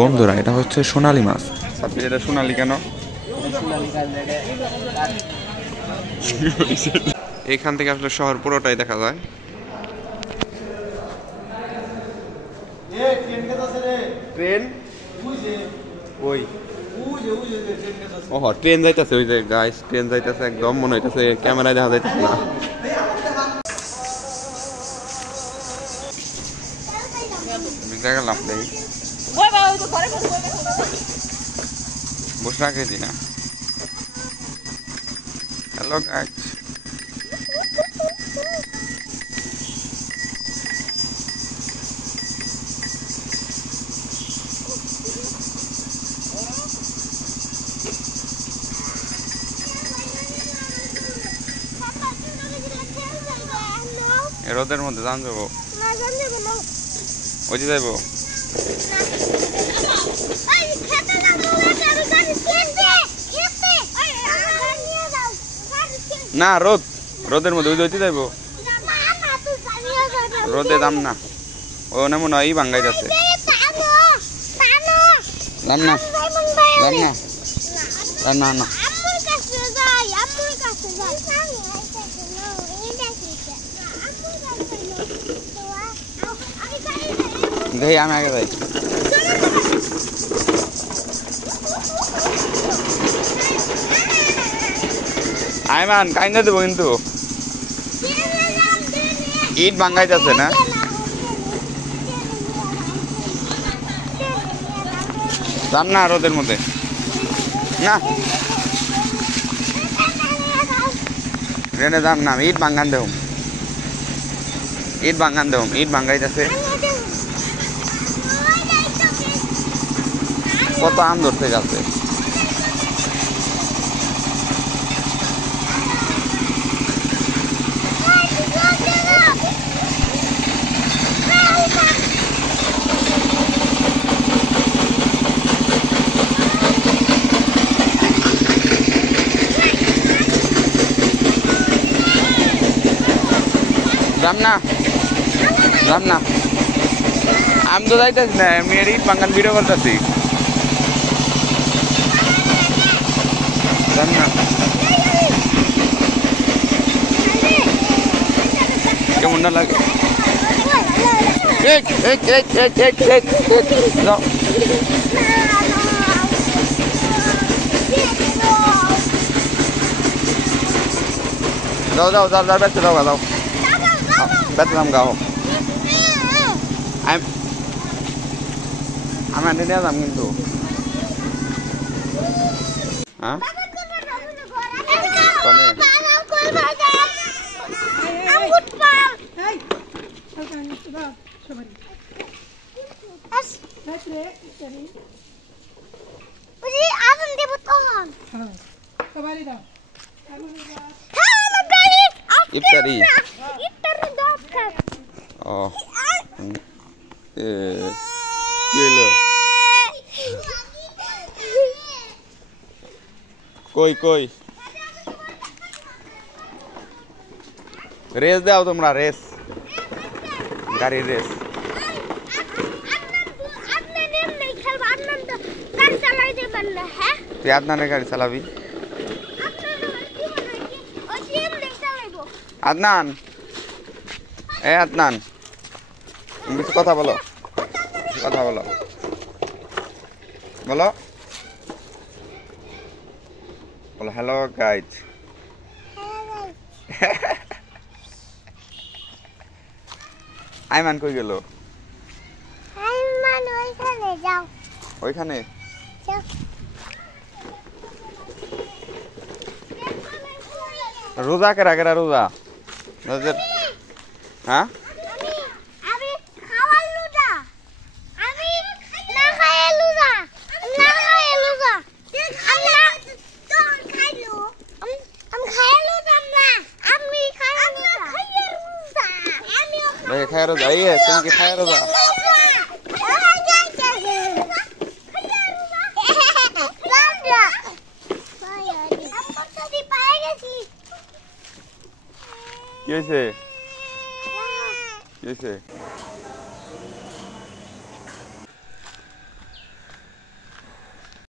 বন্ধুরা, এটা হচ্ছে সোনালী মাছ। আপনি এটা সোনালী কেন? এইখান থেকে আসলে শহর পুরোটাই দেখা যায়। ট্রেন ওই ওহ ট্রেন যাইতেছে, ওই যে গাইস ট্রেন যাইতেছে, একদম মনে হইতেছে ক্যামেরায় দেখা যাইতেছে না। দেখালাম দেখি বসে রাখেছি না। হ্যালো গাইস, রোদের মধ্যে যান যাবো, ওই যে যাইবো না, রোদের মধ্যে ওই যে যাইবো, রোদে দাম না, ও না মনে হয় ভাঙ্গাই যাচ্ছে, দাম না দাম না না না দেখি আমি আগে যাই। আইমান কাইন্দা দেবো কিন্তু ইট ভাঙ্গাই যাচ্ছে না। দাম না রোদের মধ্যে না, ট্রেনে দাম না, ইট ভাঙ্গান দেব, ইট ভাঙ্গান দেব, ইট ভাঙ্গাই যাচ্ছে। কত আম ধরতে গেছে, দাম না দাম না, আমি তো যাইতেছি না, আমি ইট ভাঙ্গান ভিডিও করতেছি। দাম না কেমন না লাগে, যাও যাও যাও যাও বেঁচে দাও, যাও বেঁচে দাম গাও, আমি আনতে নিয়ে যাম কিন্তু। হ্যাঁ ইফতারি ও কই কই রেস দাও তোমরা, রেস গাড়ির রেস। তুই আদনানের গাড়ি চালাবি? আদনান, এ আদনান কিছু কথা বলো, কথা বলো, বলো বলো হ্যালো গাইজ। আইমান কই গেল? ওইখানে রোজা কেরা কেরা রোজা? হ্যাঁ খায় রোজা, তুমি কি খায় রোজা? কি হয়েছে? কি হয়েছে?